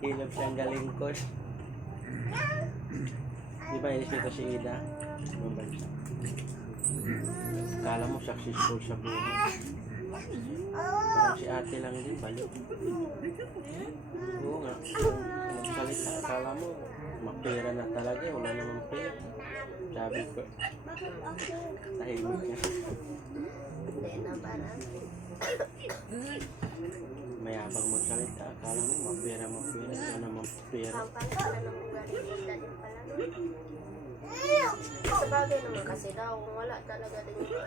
Hilap siyang galingkod. Di ba inis nito si Ida? Mabalik siya. Kala mo successful sa buhay. Parang si ate lang din, balik. Oo nga. Magsalita, akala mo, mapera na talaga, wala namang pera. Sabi ko, tahimik niya. Mayabang magsalita, akala mo, mapera, wala namang pera. Sa bagay naman kasi daw, wala talaga din yung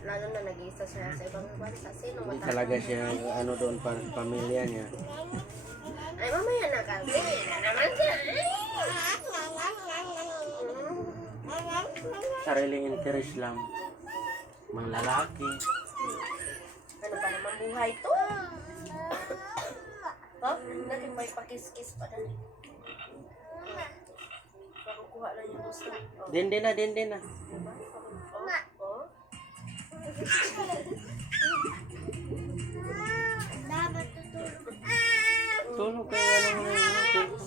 lalo na nag-iisa siya sa ibang bansa. Sino Hindi matapos? talaga siya, doon, pamilya niya. Ay, mamaya na kasi. Naman siya. Sariling interest lang. Mga lalaki. Ano pa naman buhay to? Ha? Natin may pakis-kis pa na. Pakukuha lang yung gusto. Din na. Diba? Oh. Dapat tutulog. Tulog kayo lang tulog.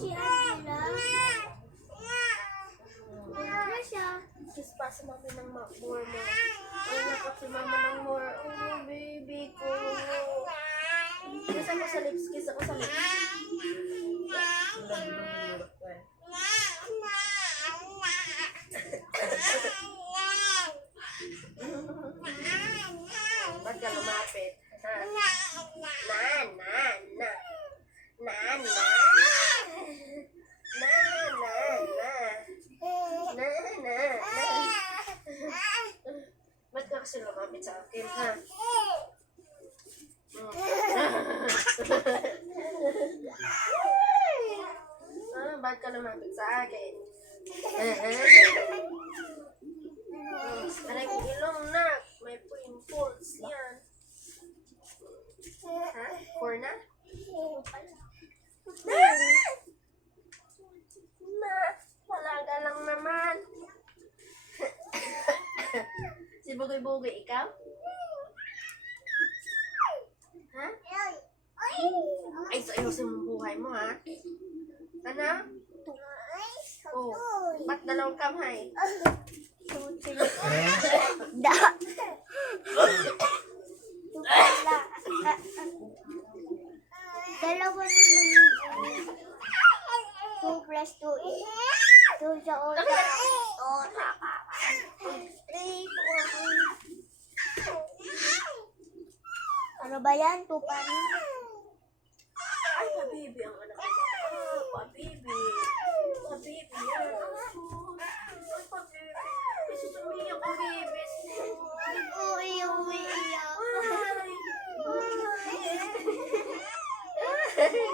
Kiss pa si mama ng more mo. Ay, nakap si mama ng more. Oh, baby ko. Kiss ako sa lips. Kiss ako sa lips. Ba't ka lumapit? Ha? Ba't ka kasi lumapit sa akin, ha? Ba't ka lumapit sa akin? Aray kong ilong na. May pimples yan. Ha? Four na? Na! Talaga lang naman. Si Bugoy-Bugoy, ikaw? Ha? Ay, so ayusin mo buhay mo, ha? Ano? Oh, ba't dalawang kamay? Da. Dalawa naman. 2 plus 2 is 2 sa osa. 3, 4. Ano ba yan? 2 pa rin. Ay, pabibi ang anak ko. Pabibi. Pabibi yan. Ay, pabibi. Kasi sumiyak ang baby. Uy. Ay.